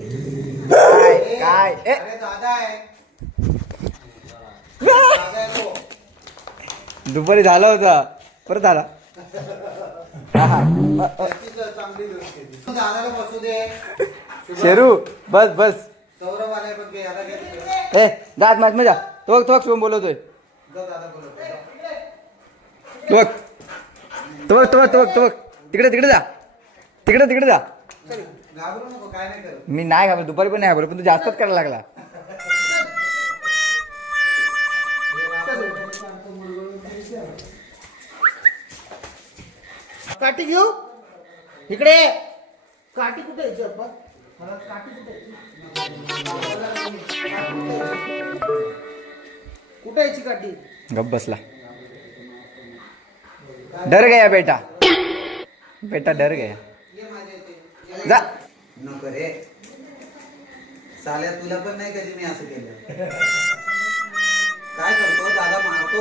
काय अरे दादा आहे दुपारी झाला होता परत आला. दादाला बसू दे. शेरू बस बस. सौरभ आलाय बघ याला घे. ए जात माझ मजा तो तो शुभम बोलवतोय. दादा बोलवतोय. बघ तो बघ तो बघ तो बघ तो बघ तिकडे तिकडे जा तिकडे तिकडे जा. घाबरू नको काय नाही करत. मी नाही घाबरलो दुपारी पण नाही घाबरलो पण तू जास्तच करायला लागला. काठी घेऊ इकडे. काठी कुठे यायची आपण काठी कुठे यायची काठी. गप बसला. डर गया बेटा बेटा डर गया. जा नको रे साल्या तुला पण नाही कधी मी असं केलं. काय करतो दादा मारतो.